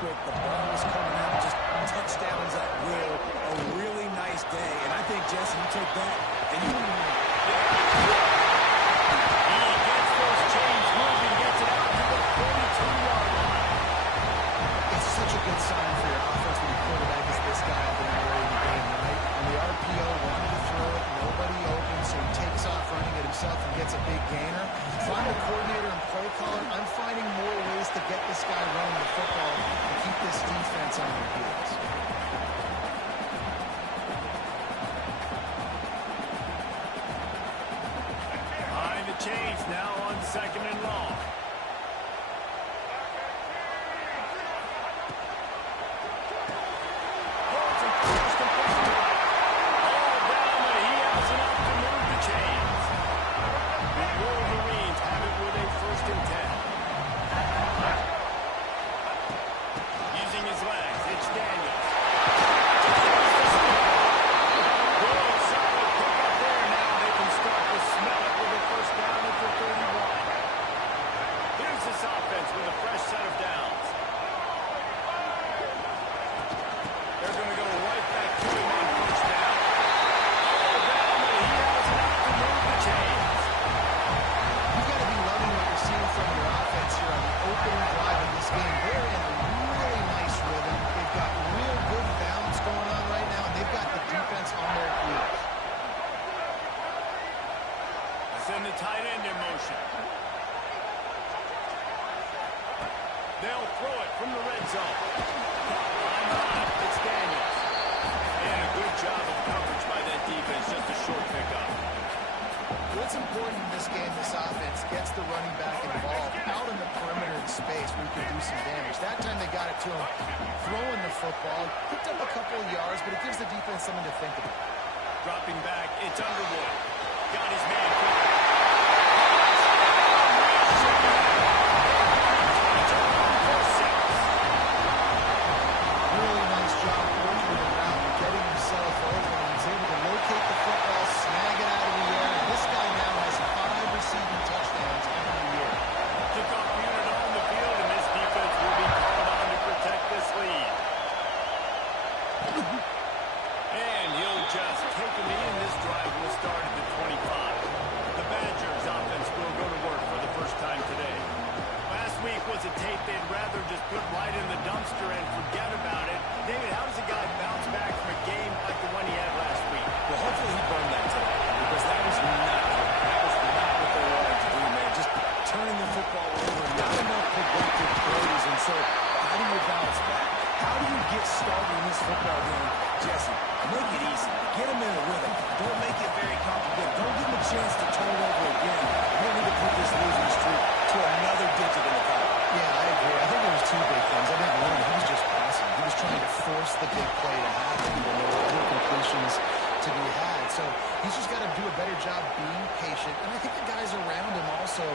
quick. The ball was coming out, just touchdowns at will. A really nice day. And I think, Jesse, you take that and you... He gets those chains moving, gets it out to the 42-yard line. It's such a good sign for your offense when your quarterback is this guy up in the early in the game, right? On the RPO, wanted to throw it, nobody open, so he takes off running it himself and gets a big gainer. If I'm the coordinator and play caller, I'm finding more ways to get this guy running the football and keep this defense on their heels. Behind the chains now on 2nd and long. Send the tight end in motion. They'll throw it from the red zone. It's Daniels. And a good job of coverage by that defense. Just a short pickup. What's important in this game, this offense gets the running back involved out in the perimeter in space where you can do some damage. That time they got it to him, throwing the football, picked up a couple of yards, but it gives the defense something to think about. Dropping back, it's Underwood. Got his man quick. Really nice job working around, getting himself open. He's able to locate the football, snag it out of the air. And this guy now has 5 receiving touchdowns on the year. Kickoff unit on the field, and this defense will be called on to protect this lead. And he'll just take a knee, and this drive will start at the 25. The Badgers offense will go to work for the first time today. Last week was a tape they'd rather just put right in the dumpster and forget about it. David, how does a guy bounce back from a game like the one he had last week? Well, hopefully he burned that today, because that was not what they wanted to do, man. Just turning the football over, not enough productive plays, and so how do you bounce back? How do you get started in this football game, Jesse? Make it easy. Get him in a rhythm. Don't make it very complicated. Don't give him a chance to turn it over again. We need to put this losing streak to another digit in the column. Yeah, I agree. I think there was 2 big things. I think one, he was just passing. He was trying to force the big play to happen when there were other completions to be had. So he's just got to do a better job being patient. And I think the guys around him also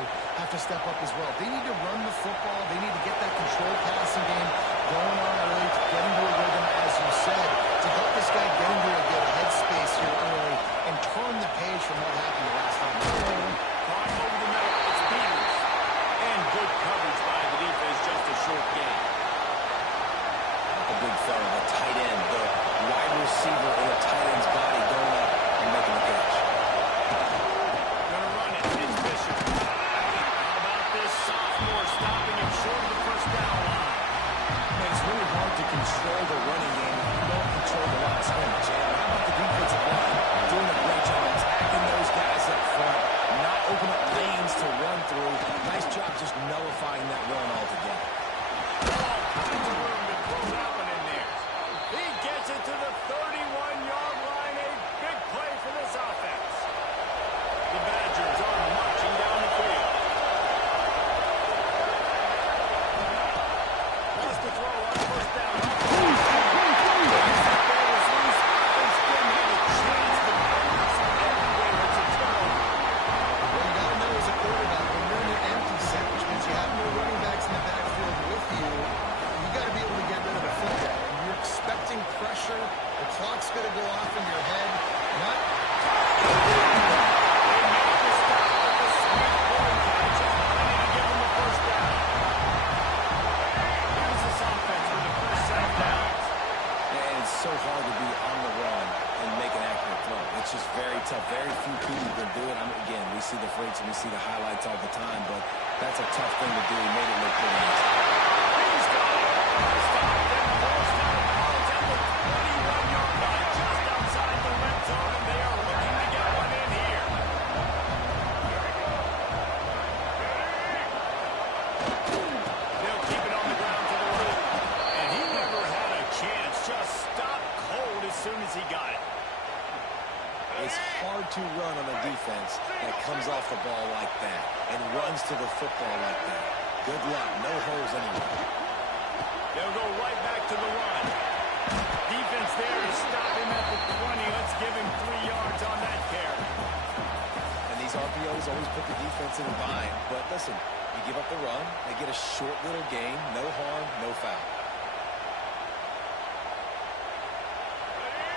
have to step up as well. They need to run the football. They need to get that controlled passing game going on early to get into a rhythm, as you said, to help this guy get into a good headspace here early and turn the page from what happened the last time. Caught over the middle. It's Peters. And good coverage by the defense. Just a short game. The big fella, the tight end, the wide receiver in a tight end's body going up and making the catch. Gonna run it. It's Fisher. How about this sophomore stopping him short of the first down line? Man, it's really hard to control the running game if you don't control the line of scrimmage. And how about the defensive line doing a great job attacking those guys up front, not opening up lanes to run through. Nice job just nullifying that run altogether. All kinds of room to throw that one in there. He gets it to the 31-yard line. A big play for this offense. The Badgers are marching down the field. Wants to throw on first down. Pressure, the clock's going to go off in your head. Not Here's this offense. and make an accurate throw. It's just very tough. Very few people can do it. Again, we see the freaks and we see the highlights all the time, but that's a tough thing to do. He made it look pretty easy. He's got it. Stopped and forced out of bounds at the 21-yard line, just outside the red zone, and they are looking to get one in here. They'll keep it on the ground for the run. And he never had a chance. Just stopped cold as soon as he got it. It's hard to run on a defense that comes off the ball like that and runs to the football like that. Good luck. No holes anywhere. They'll go right back to the run. Defense there to stop him at the 20. Let's give him 3 yards on that carry. And these RPOs always put the defense in a bind. But listen, you give up the run, they get a short little gain, no harm, no foul.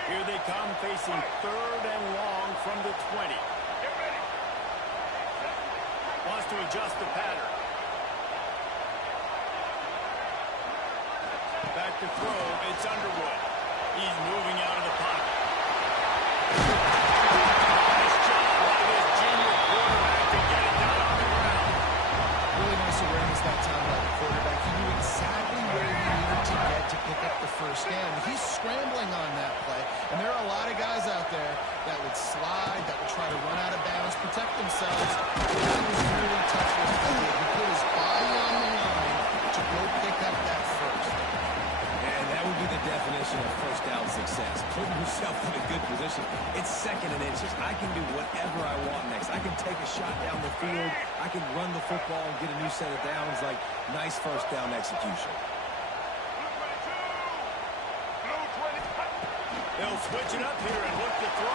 Here they come, facing 3rd and long from the 20. Wants to adjust the pattern. Back to throw, it's Underwood. He's moving out of the pocket. Nice job by this junior quarterback to get it down on the ground. Really nice awareness that time by the quarterback. He knew exactly where he needed to get to pick up the first down. He's scrambling on that play, and there are a lot of guys out there that would slide, that would try to run out of bounds, protect themselves. That was really tough what he did. He put his body on the line to go pick up that first. And that would be the definition of first down success. Putting yourself in a good position. It's 2nd and inches. I can do whatever I want next. I can take a shot down the field. I can run the football and get a new set of downs. Like, nice first down execution. They'll switch it up here and look to throw.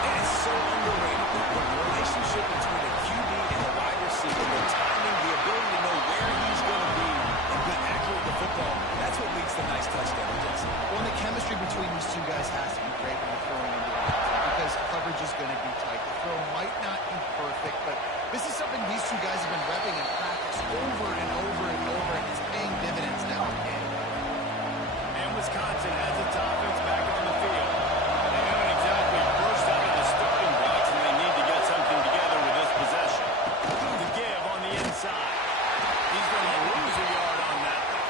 And it's so underrated. The relationship between a QB and a wide receiver, the timing, the ability to know where he's going to be and be accurate with the football, that's what leads to nice touchdown, Jesse. Well, the chemistry between these two guys has to be great when they're throwing into the end zone because coverage is going to be tight. The throw might not be perfect, but this is something these two guys have been repping in practice over and over and over, and it's paying dividends now again. And Wisconsin has its offense back on the field. They haven't exactly burst out of the starting blocks, and they need to get something together with this possession. The give on the inside. He's going to lose a yard on that one.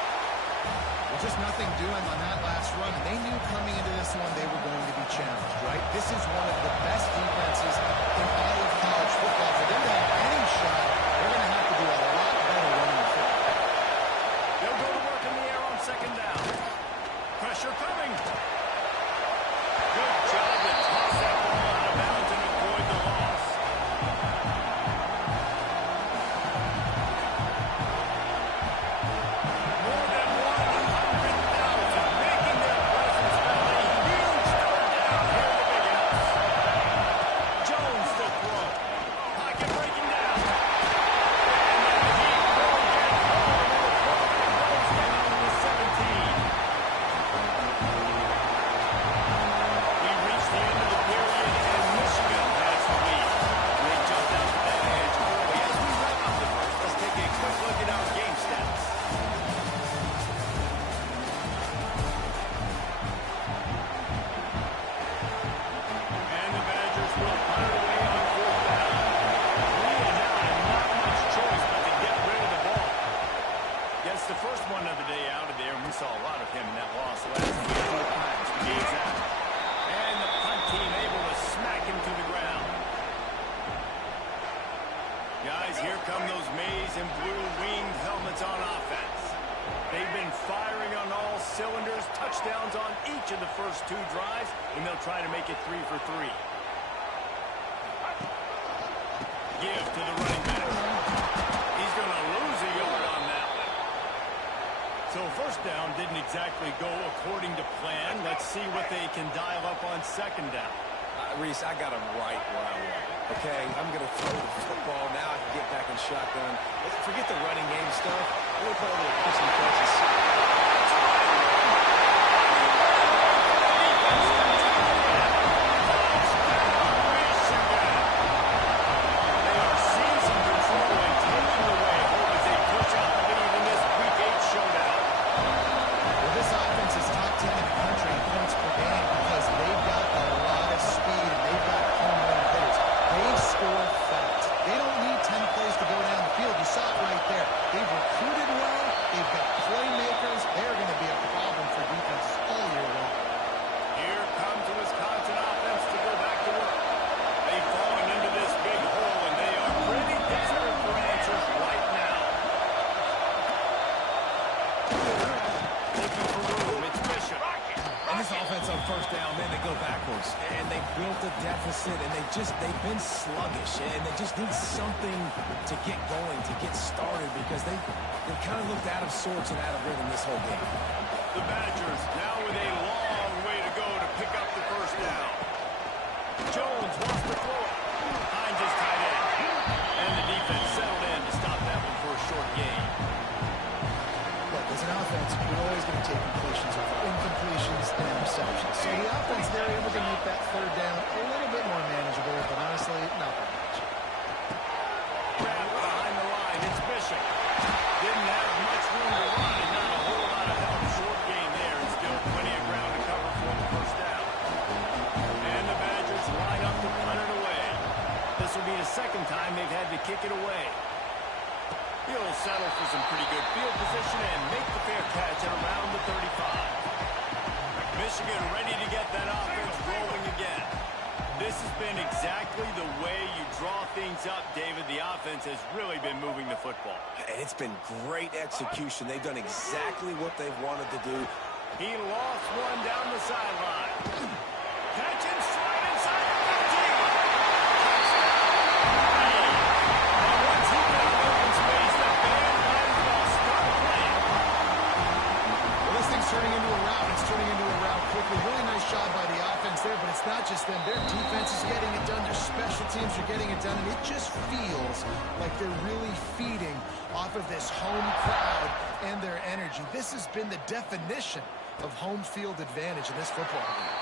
Well, just nothing doing on that last run, and they knew coming into this one they were going to be challenged, right? This is one of the best defenses in all of college football. For them to have any shot, they're going to have to do a lot better running the football. They'll go to work in the air on 2nd down. Pressure coming. Good job to toss that ball out of bounds and avoid the loss. More than 100,000 making their presence felt. A huge third down here in the Big House. Jones to throw. Pocket breaking down. And the heat will get home. And the clock goes down to 17. We reached the end of the period, and Michigan has the lead. They jumped out to that edge early. As we wrap up the first, let's take a quick look at our game stats. And the Badgers will fire away on 4th down. 3 and out, and not much choice but to get rid of the ball. Gets the first one of the day out of there, and we saw a lot of him in that loss last year. 4 times to be exact. And the punt team able to smack him to the ground. Guys, here come those maize and blue winged helmets on offense. They've been firing on all cylinders, touchdowns on each of the first 2 drives, and they'll try to make it 3 for 3. Give to the running back. He's going to lose a yard on that one. So first down didn't exactly go according to plan. Let's see what they can dial up on 2nd down. Reese, I got him right where I want him. Okay, I'm going to throw the football. Now I can get back in shotgun. Forget the running game stuff. I'm going to play a little push and catches. They are seizing control and taking away hope as they push out the lead in offense on first down, man, they go backwards. And they built a deficit, and they've been sluggish. And they just need something to get going, to get started, because they kind of looked out of sorts and out of rhythm this whole game. The Badgers now with a long way to go to pick up the first down. Jones wants to throw it. Hines is tight end. And the defense settled in to stop that one for a short gain. Look, as an offense, you're always going to take completions over incompletions and interceptions. So the offense, they're able to make that third down a little bit more manageable, but honestly, not that much. Grab behind the line. It's Bishop. Didn't have much room to run. Not a whole lot of help. Short gain there, and still plenty of ground to cover for the first down. And the Badgers line up to punt it away. This will be the second time they've had to kick it away. He'll settle for some pretty good field position and make the fair catch at around the 35. Michigan ready to get that offense rolling again. This has been exactly the way you draw things up, David. The offense has really been moving the football. And it's been great execution. They've done exactly what they've wanted to do. He lost one down the sideline. Catch him straight inside the 15. And once he got open space, the band might as well start playing. Well, this thing's turning into a rout. It's turning into a rout quickly. Really nice job by the offense there, but it's not just them. Their defense is getting it done. Their special teams are getting it done, and it just feels like they're really feeding off of this home crowd and their energy. This has been the definition of home field advantage in this football game.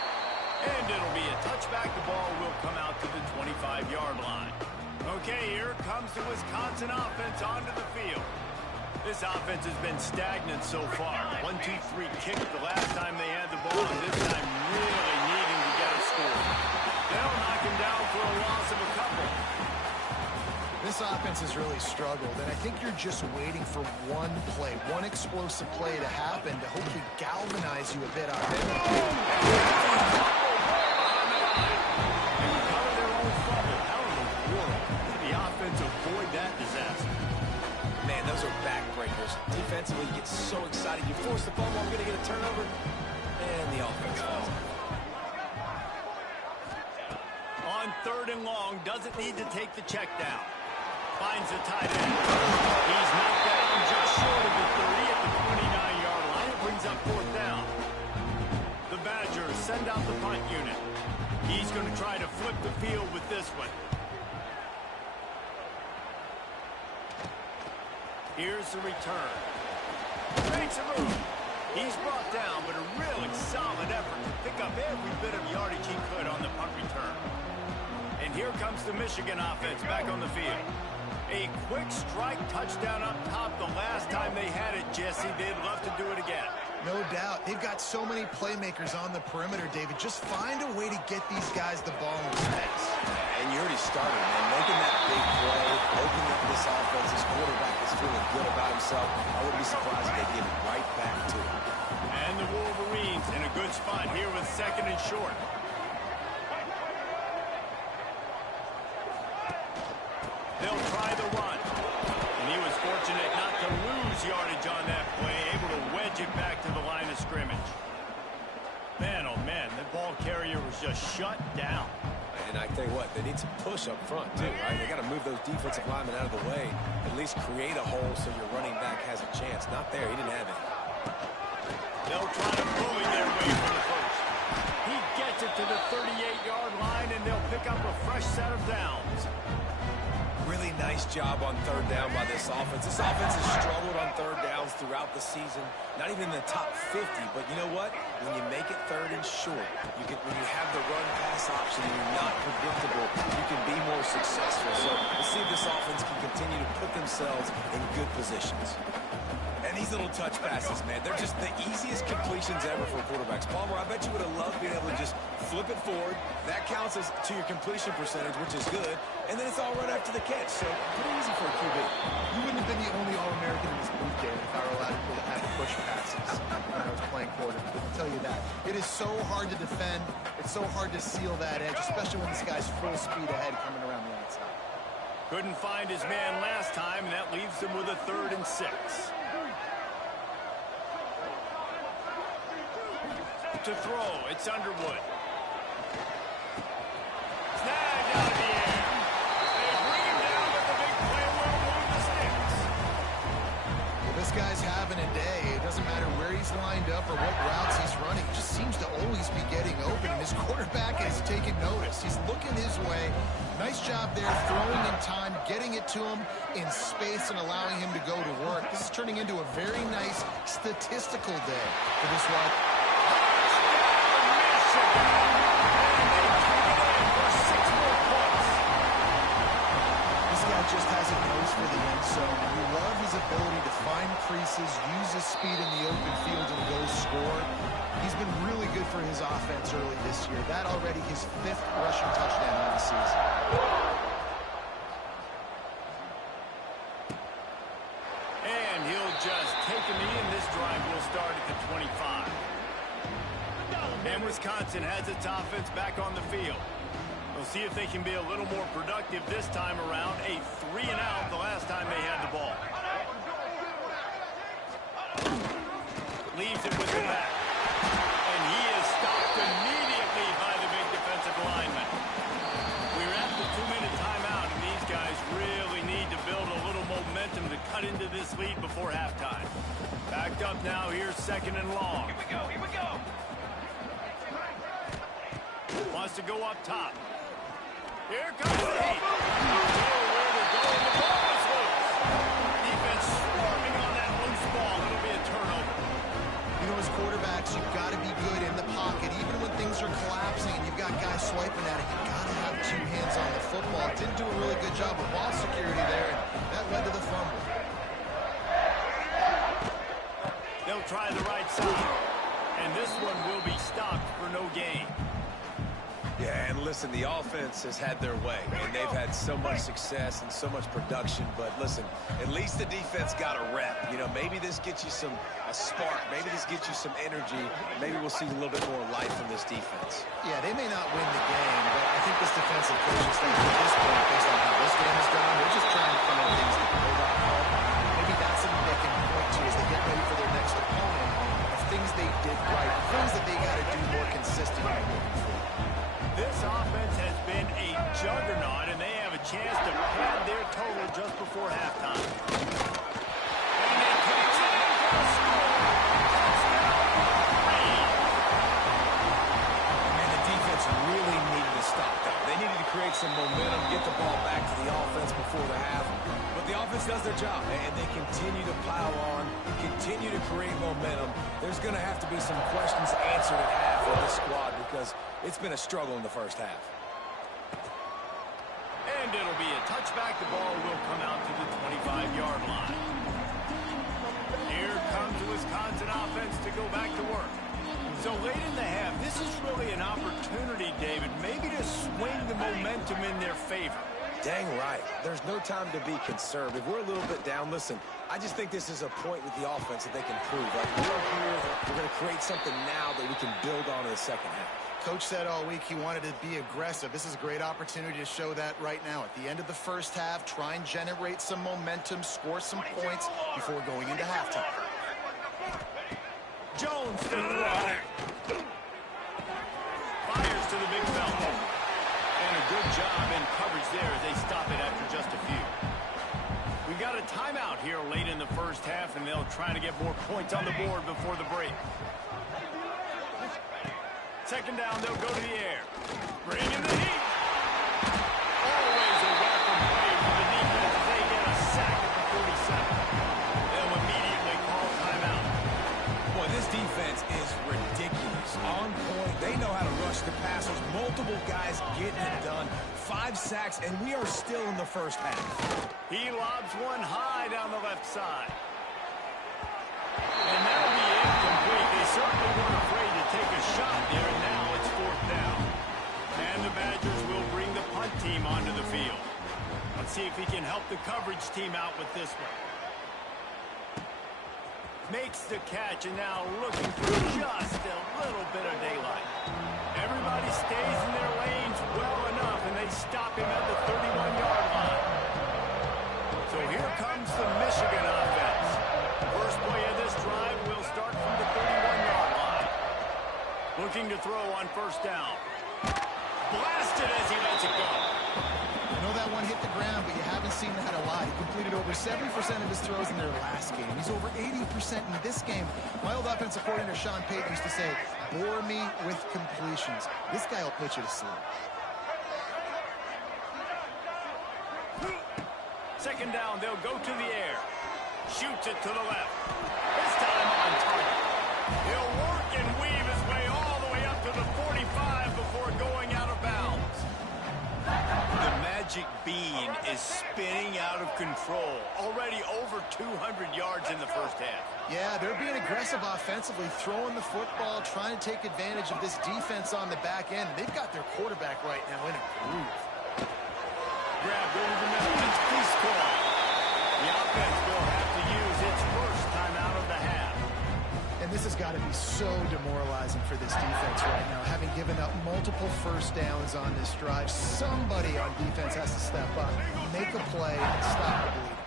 And it'll be a touchback. The ball will come out to the 25-yard line. Okay, here comes the Wisconsin offense onto the field. This offense has been stagnant so far. 1-2-3 kick the last time they had the ball, and this time really needing to get a score. They'll knock him down for a loss of a couple. This offense has really struggled, and I think you're just waiting for one play, one explosive play to happen to hopefully galvanize you a bit out there. And recover their own fumble. How in the world did the offense avoid that disaster? Man, those are backbreakers. Defensively, you get so excited. You force the fumble, I'm going to get a turnover, and the offense falls. On third and long, doesn't need to take the check down. Finds the tight end. He's knocked down just short of the 30 at the 29-yard line. It brings up fourth down. The Badgers send out the punt unit. He's going to try to flip the field with this one. Here's the return. Makes a move. He's brought down, but a really solid effort to pick up every bit of yardage he could on the punt return. And here comes the Michigan offense back on the field. A quick strike touchdown up top the last time they had it, Jesse. They'd love to do it again. No doubt. They've got so many playmakers on the perimeter, David. Just find a way to get these guys the ball in space. And you already started, man. Making that big play, opening up this offense. This quarterback is feeling good about himself. I wouldn't be surprised if they give it right back to him. And the Wolverines in a good spot here with second and short. They'll try the run. And he was fortunate not to lose yardage on that play, able to wedge it back to the line of scrimmage. Man, oh man, the ball carrier was just shut down. And I tell you what, they need some push up front too, right? They got to move those defensive linemen out of the way, at least create a hole so your running back has a chance. Not there, he didn't have it. They'll try to bully their way from the first. He gets it to the 38-yard line, and they'll pick up a fresh set of downs. Really nice job on third down by this offense. This offense has struggled on third downs throughout the season. Not even in the top 50, but you know what? When you make it third and short, when you have the run-pass option and you're not predictable, you can be more successful. So let's see if this offense can continue to put themselves in good positions. And these little touch passes, man, they're just the easiest completions ever for quarterbacks. Palmer, I bet you would have loved being able to just flip it forward. That counts as to your completion percentage, which is good. And then it's all right after the catch. So pretty easy for a QB. You wouldn't have been the only All-American in this booth, David, if I were allowed to have push passes when I was playing quarterback. I can tell you that. It is so hard to defend. It's so hard to seal that edge, especially when this guy's full speed ahead coming around the outside. Couldn't find his man last time, and that leaves him with a 3rd and 6. To throw, it's Underwood. Snagged out of the air. They bring him down, but the big play will move the sticks. Well, this guy's having a day. It doesn't matter where he's lined up or what routes he's running. He just seems to always be getting open, and his quarterback has taken notice. He's looking his way. Nice job there, throwing in time, getting it to him in space and allowing him to go to work. This is turning into a very nice statistical day for this wide. This guy just has a nose for the end zone. You love his ability to find creases, use his speed in the open field, and go score. He's been really good for his offense early this year. That already his 5th rushing touchdown of the season. And he'll just take a knee, and this drive will start at the 25. And Wisconsin has its offense back on the field. We'll see if they can be a little more productive this time around. A 3-and-out the last time they had the ball. Leaves it with the back. And he is stopped immediately by the big defensive lineman. We're at the 2-minute timeout, and these guys really need to build a little momentum to cut into this lead before halftime. Backed up now, here's 2nd and long. Here we go, here we go. Wants to go up top. Here comes the heat. Nowhere to go, and the ball is loose. Defense swarming on that loose ball. It'll be a turnover. You know, as quarterbacks, you've got to be good in the pocket. Even when things are collapsing and you've got guys swiping at it, you've got to have 2 hands on the football. Didn't do a really good job of ball security there, and that led to the fumble. They'll try the right side. And this one will be stopped for no gain. Yeah, and listen, the offense has had their way, and they've had so much success and so much production. But listen, at least the defense got a rep. You know, maybe this gets you a spark. Maybe this gets you some energy. Maybe we'll see a little bit more life from this defense. Yeah, they may not win the game, but I think this defensive coaching staff at this point, based on how this game is going, they're just trying to find things to build off of. Maybe that's something they can point to as they get ready for their next opponent of things they did right, things that they got to do more consistently moving forward. This offense has been a juggernaut, and they have a chance to pad their total just before halftime. And they continue to score. And the defense really needed to stop that. They needed to create some momentum, get the ball back to the offense before the half. But the offense does their job, and they continue to pile on, continue to create momentum. There's going to have to be some questions answered at half for this squad because it's been a struggle in the first half. And it'll be a touchback. The ball will come out to the 25-yard line. Here comes the Wisconsin offense to go back to work. So late in the half, this is really an opportunity, David, maybe to swing the momentum in their favor. Dang right. There's no time to be conservative. We're a little bit down. Listen, I just think this is a point with the offense that they can prove. Like, we're here, we're going to create something now that we can build on in the second half. Coach said all week he wanted to be aggressive. This is a great opportunity to show that right now. At the end of the first half, try and generate some momentum, score some points before going into halftime. Jones to the right. Fires to the big fella. And a good job in coverage there as they stop it after just a few. We got a timeout here late in the first half, and they'll try to get more points on the board before the break. Second down, they'll go to the air. Bring in the heat. Always a welcome play for the defense as they get a sack at the 47. They'll immediately call timeout. Boy, this defense is ridiculous. On point. They know how to rush the passers. Multiple guys getting it done. 5 sacks, and we are still in the first half. He lobs one high down the left side. And that'll be incomplete. They certainly weren't afraid to take a shot there, and now it's 4th down. And the Badgers will bring the punt team onto the field. Let's see if he can help the coverage team out with this one. Makes the catch, and now looking for just a little bit of daylight. Everybody stays in their lanes well enough, and they stop him at the 31-yard line. So here comes the Michigan offense. First play of this drive will start from the 31-yard line. Looking to throw on first down. Blasted as he lets it go. I know that one hit the ground, but you haven't seen that a lot. He completed over 70% of his throws in their last game. He's over 80% in this game. My old offensive coordinator, Sean Payton, used to say, bore me with completions. This guy will put you to sleep. Second down, they'll go to the air. Shoots it to the left. This time on target. He'll work and weave his way all the way up to the 45 before going out of bounds. The magic bean is spinning out of control. Already over 200 yards in the first half. Yeah, they're being aggressive offensively, throwing the football, trying to take advantage of this defense on the back end. They've got their quarterback right now in a groove. Grabbed over the middle. It's free score. The offense will have to use its first time out of the half. And this has got to be so demoralizing for this defense right now. Having given up multiple first downs on this drive, somebody on defense has to step up, make a play, and stop the bleeding.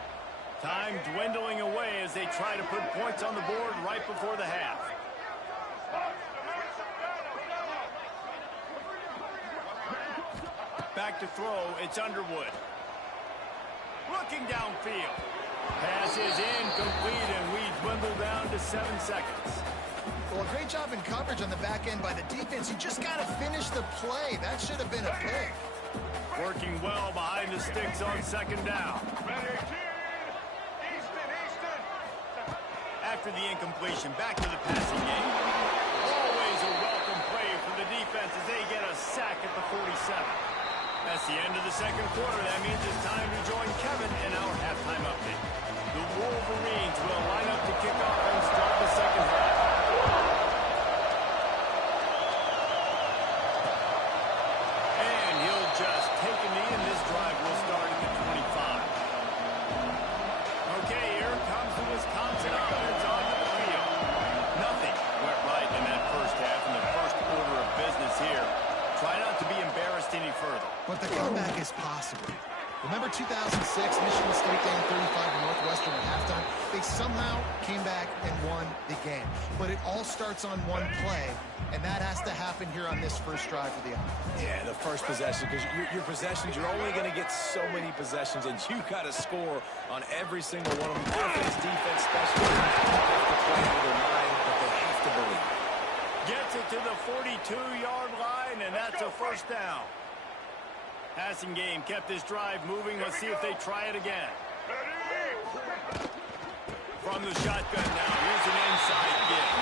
Time dwindling away as they try to put points on the board right before the half. Back to throw, it's Underwood. Looking downfield. Pass is incomplete, and we dwindle down to 7 seconds. Well, a great job in coverage on the back end by the defense. You just got to finish the play. That should have been a pick. Working well behind the sticks on second down. After the incompletion, back to the passing game. Always a welcome play for the defense as they get a sack at the 47. That's the end of the second quarter. That means it's time to join Kevin in our halftime update. The Wolverines will line up to kick off and start the second half. And he'll just take a knee, and this drive will start at the 25. Okay, here comes the Wisconsin offense onto the field. Nothing went right in that first half in the first order of business here. Try not to be embarrassed any further. But the comeback is possible. Remember 2006, Michigan State down 35 to Northwestern at halftime? They somehow came back and won the game. But it all starts on one play, and that has to happen here on this first drive for the offense. Yeah, the first possession, because your possessions, you're only going to get so many possessions, and you got to score on every single one of them. Offense, defense, special teams have to play with their mind, but they have to believe. Gets it to the 42-yard line, and that's a first down. Passing game kept this drive moving. Let's see if they try it again. From the shotgun now, here's an inside give.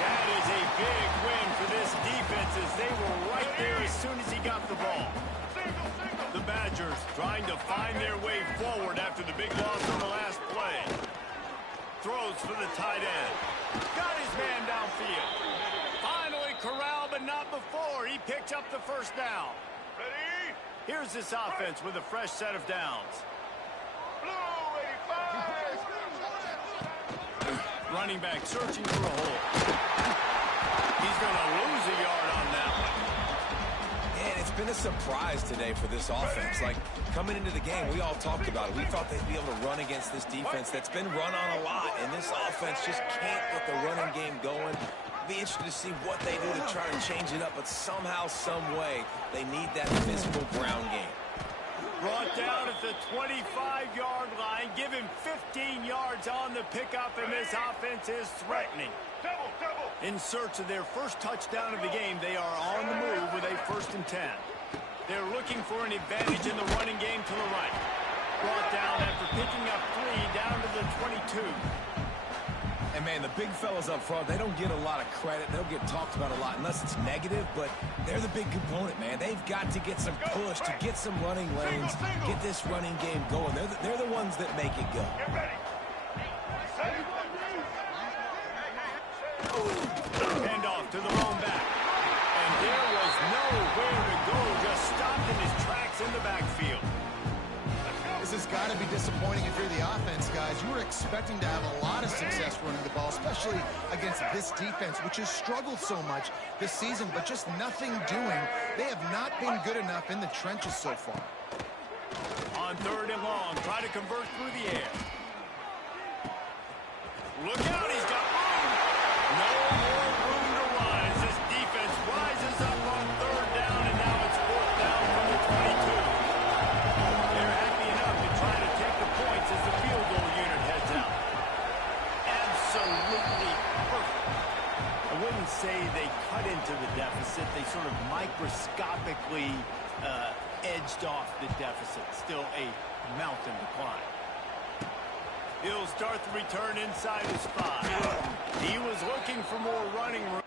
That is a big win for this defense as they were right there as soon as he got the ball. The Badgers trying to find their way forward after the big loss on the last play. Throws for the tight end. Got his man downfield. Finally corralled, but not before. He picked up the first down. Ready? Here's this offense with a fresh set of downs. Blue 85. Running back searching for a hole. He's going to lose a yard on that one. And it's been a surprise today for this offense. Like, coming into the game, we all talked about it. We thought they'd be able to run against this defense that's been run on a lot, and this offense just can't get the running game going. Be interested to see what they do to try to change it up, but somehow, some way, they need that physical ground game. Brought down at the 25-yard line. Give him 15 yards on the pickup, and this offense is threatening. Double. In search of their first touchdown of the game, they are on the move with a 1st and 10. They're looking for an advantage in the running game to the right. Brought down after picking up 3 down to the 22. And, man, the big fellas up front, they don't get a lot of credit. They'll get talked about a lot unless it's negative, but they're the big component, man. They've got to get some push, to get some running lanes, get this running game going. They're the ones that make it go. Get ready. Hand off to the lone back. And there was nowhere to go, just stopped in his tracks in the backfield. This has got to be disappointing if you're the offense, guys. You were expecting to have a lot of success running the ball, especially against this defense, which has struggled so much this season, but just nothing doing. They have not been good enough in the trenches so far. On 3rd and long, try to convert through the air. Look out, he's got room. No more room to run as this defense absolutely perfect. I wouldn't say they cut into the deficit. They sort of microscopically edged off the deficit. Still a mountain to climb. He'll start the return inside his 5. He was looking for more running room.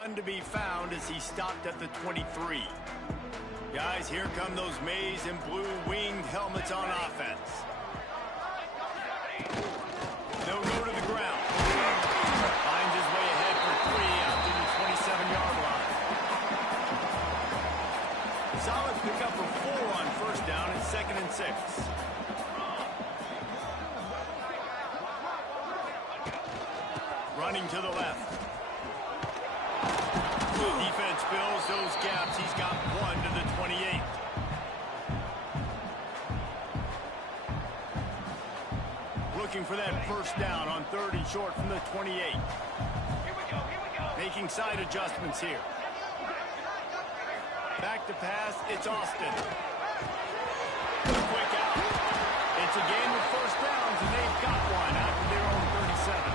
None to be found as he stopped at the 23. Guys, here come those maize and blue winged helmets on offense. They'll go to the ground. Finds his way ahead for 3 out to the 27-yard line. Solid pickup of 4 on first down and 2nd and 6. Running to the left. Defense fills those gaps. He's got 1 to the 28. Looking for that first down on 3rd and short from the 28. Making side adjustments here. Back to pass. It's Austin. Quick out. It's a game of first downs, and they've got one out to their own 37.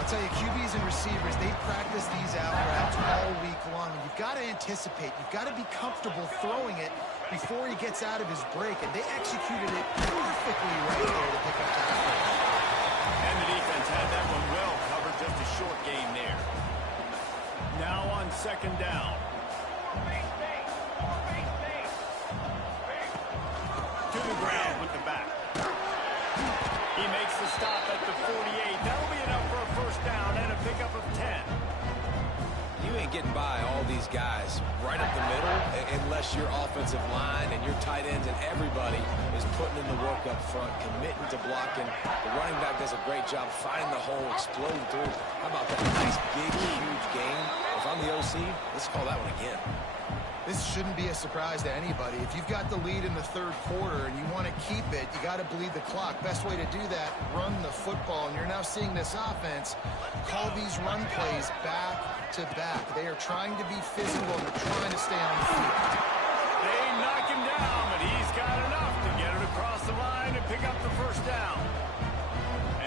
I'll tell you, QBs and receivers, they practice these out routes all week long. And you've got to anticipate. You've got to be comfortable throwing it before he gets out of his break. And they executed it perfectly right there to pick up that first. And the defense had that one well covered. Just a short gain there. Now on 2nd down. To the ground with the back. He makes the stop at the 48. That'll be enough for a first down and a pickup of 10. You ain't getting by all these guys right up the middle unless your offensive line and your tight ends and everybody is putting in the work up front, committing to blocking. The running back does a great job finding the hole, exploding through. How about that nice, big, huge game? If I'm the OC, let's call that one again. This shouldn't be a surprise to anybody. If you've got the lead in the third quarter and you want to keep it, you got to bleed the clock. Best way to do that, run the football. And you're now seeing this offense call these run plays back to back. They are trying to be physical and they're trying to stay on the field. They knock him down, but he's got enough to get it across the line and pick up the first down.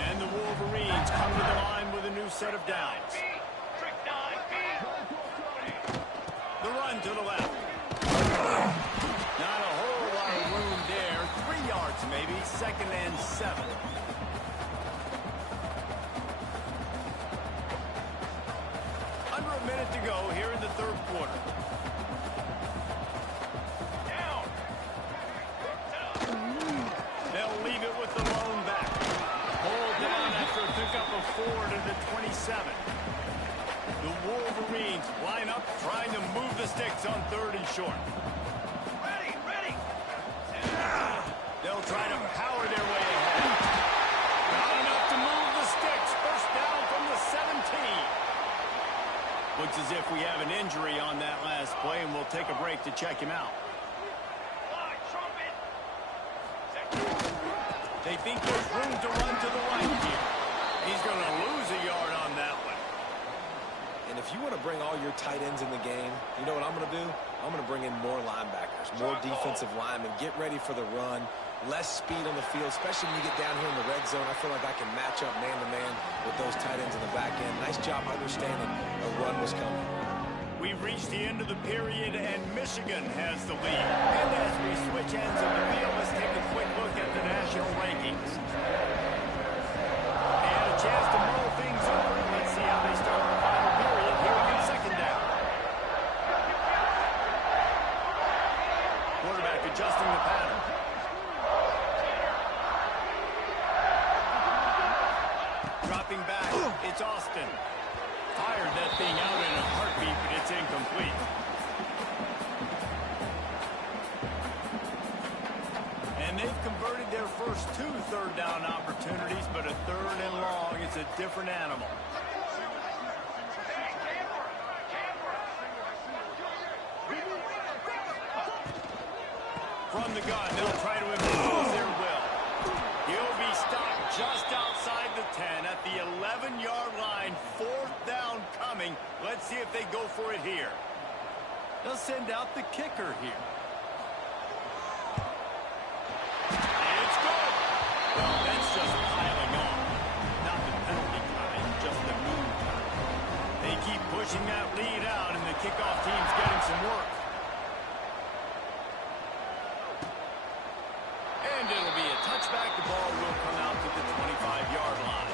And the Wolverines come to the line with a new set of downs. The run to the left. Not a whole lot of room there. 3 yards maybe. 2nd and 7. Under a minute to go here in the third quarter. Down. They'll leave it with the lone back. Hold down after a pickup of 4 to the 27. The Wolverines line up, trying to move the sticks on 3rd and short. Ready. They'll try to power their way ahead. Not enough to move the sticks. First down from the 17. Looks as if we have an injury on that last play, and we'll take a break to check him out. They think there's room to run to the right here. He's going to lose a yard on that one. And if you want to bring all your tight ends in the game, you know what I'm going to do? I'm going to bring in more linebackers, more defensive linemen, get ready for the run, less speed on the field, especially when you get down here in the red zone. I feel like I can match up man-to-man with those tight ends in the back end. Nice job understanding a run was coming. We've reached the end of the period, and Michigan has the lead. And as we switch ends of the field, let's take a quick look at the national rankings. And a chance to mull things over. Let's see how they start the final period here on 2nd down. Quarterback adjusting the pattern. Dropping back, it's Austin. Fired that thing out in a heartbeat, but it's incomplete. And they've converted their first 2 third down opportunities, but a 3rd and long is a different animal. From the gun, they'll try to impose their will. He'll be stopped just outside the 10 at the 11-yard line. 4th down coming. Let's see if they go for it here. They'll send out the kicker here. It's good. Well, that's just piling on. Not the penalty kind, just the move kind. They keep pushing that lead out, and the kickoff team's getting some work. And it'll be a touchback. The ball will come out to the 25-yard line.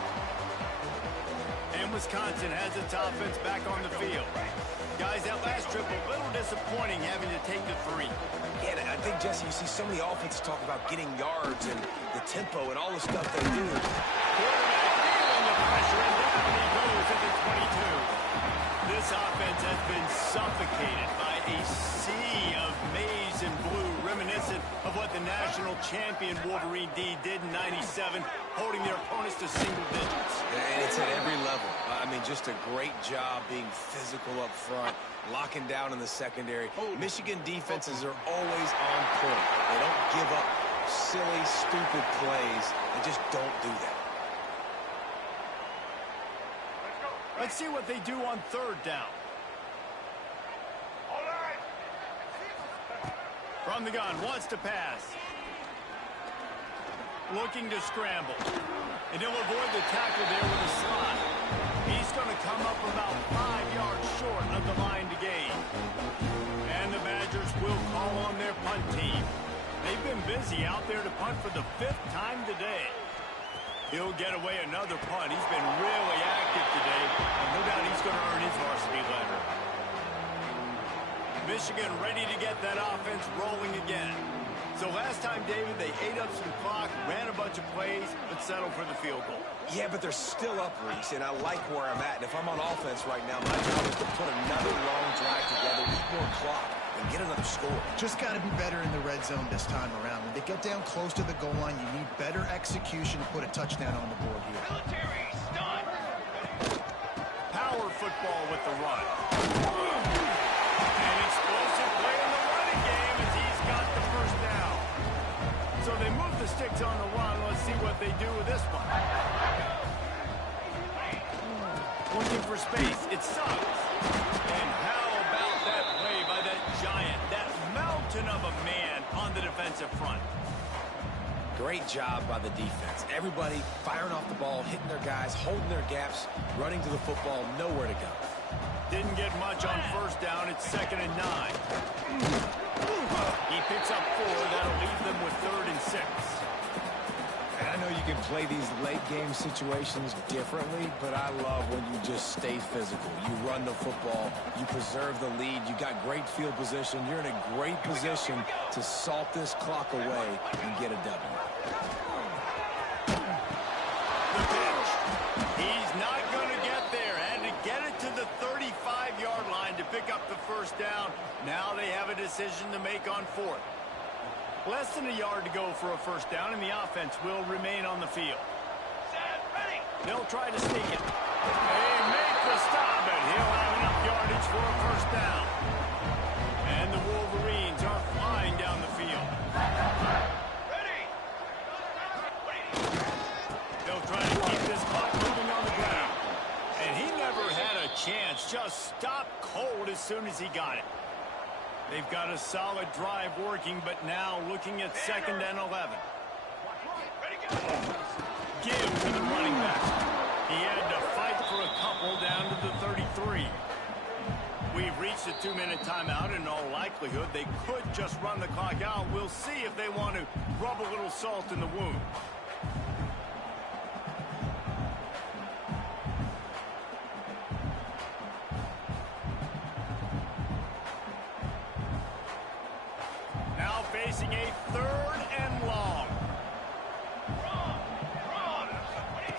And Wisconsin has its offense back on the field. Guys, that last trip a little disappointing having to take the 3. Yeah, and I think, Jesse, you see so many offenses talk about getting yards and the tempo and all the stuff they do. Quarterback feeling the pressure, and down he goes at the 22. This offense has been suffocated by a sea of maize and blue, reminiscent of what the national champion Wolverine D did in '97, holding their opponents to single digits. And it's at every level. I mean, just a great job being physical up front, locking down in the secondary. Michigan defenses are always on point. They don't give up silly, stupid plays. They just don't do that. Let's see what they do on 3rd down. From the gun, wants to pass. Looking to scramble. And he'll avoid the tackle there with a slide. He's going to come up about 5 yards short of the line to gain. And the Badgers will call on their punt team. They've been busy out there to punt for the 5th time today. He'll get away another punt. He's been really active today, and no doubt he's going to earn his varsity letter. Michigan ready to get that offense rolling again. So last time, David, they ate up some clock, ran a bunch of plays, but settled for the field goal. Yeah, but they're still up, Reese, and I like where I'm at. And if I'm on offense right now, my job is to put another long drive together, eat more clock, and get another score. Just got to be better in the red zone this time around. When they get down close to the goal line, you need better execution to put a touchdown on the board here. Military stun. Power football with the run. An explosive play sticks on the run. Let's see what they do with this one. Looking for space. It sucks. And how about that play by that giant, that mountain of a man on the defensive front? Great job by the defense. Everybody firing off the ball, hitting their guys, holding their gaps, running to the football, nowhere to go. Didn't get much on first down. It's 2nd and 9. He picks up 4. That'll leave them with 3rd and 6. And I know you can play these late game situations differently, but I love when you just stay physical. You run the football, you preserve the lead, you got great field position, you're in a great position to salt this clock away and get a W. The pitch. He's not going to get there. And to get it to the 35-yard line to pick up the first down, now they have a decision to make on 4th. Less than a yard to go for a first down, and the offense will remain on the field. They'll try to sneak it. They make the stop, and he'll have enough yardage for a first down. And the Wolverines are flying down the field. They'll try to keep this clock moving on the ground. And he never had a chance. Just stopped cold as soon as he got it. They've got a solid drive working, but now looking at 2nd and 11. Give to the running back. He had to fight for a couple down to the 33. We've reached a 2-minute timeout. In all likelihood, they could just run the clock out. We'll see if they want to rub a little salt in the wound. Facing a 3rd and long.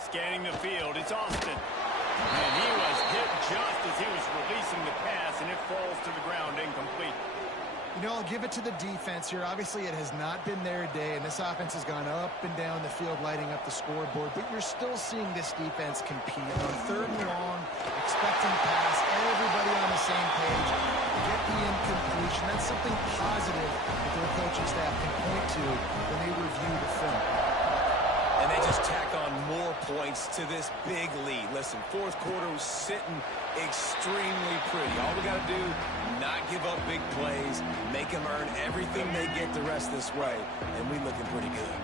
Scanning the field, it's Austin. And he was hit just as he was releasing the pass, and it falls to the ground incomplete. You know, I'll give it to the defense here. Obviously, it has not been their day, and this offense has gone up and down the field, lighting up the scoreboard. But you're still seeing this defense compete. On 3rd and long, expecting pass, everybody on the same page. Get the incompletion. That's something positive that their coaching staff can point to when they review the film. And they just tack on more points to this big lead. Listen, 4th quarter was sitting extremely pretty. All we got to do, not give up big plays, make them earn everything they get the rest this way, and we looking pretty good.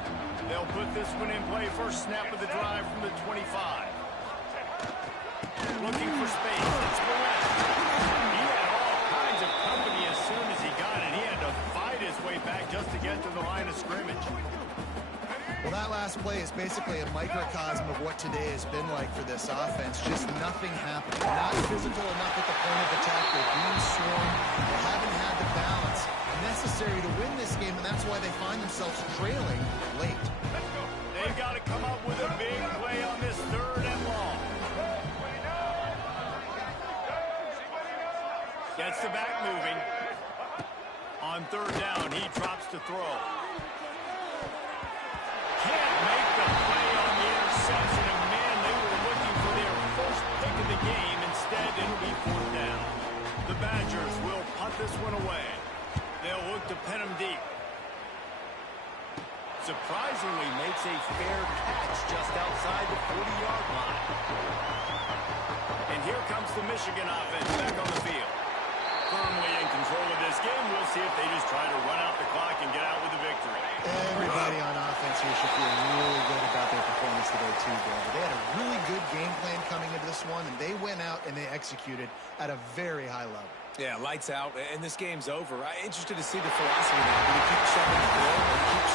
They'll put this one in play. First snap of the drive from the 25. Looking for space. It's Barrett. He had all kinds of company as soon as he got it. He had to fight his way back just to get to the line of scrimmage. Well, that last play is basically a microcosm of what today has been like for this offense. Just nothing happening. Not physical enough at the point of attack. They're being swarmed. They haven't had the balance necessary to win this game, and that's why they find themselves trailing late. They've got to come up with a big play on this 3rd and long. Gets the back moving. On 3rd down, he drops to throw. Can't make the play on the interception, and man, they were looking for their first pick of the game. Instead, it'll be 4th down. The Badgers will punt this one away. They'll look to pin him deep. Surprisingly makes a fair catch just outside the 40-yard line. And here comes the Michigan offense back on the field. Firmly in control of this game. We'll see if they just try to run out the clock and get out with a victory. Everybody on offense here should feel really good about their performance today, too, David. They had a really good game plan coming into this one, and they went out and they executed at a very high level. Yeah, lights out, and this game's over. I'm interested to see the philosophy now. Do we keep shoving the ball and keep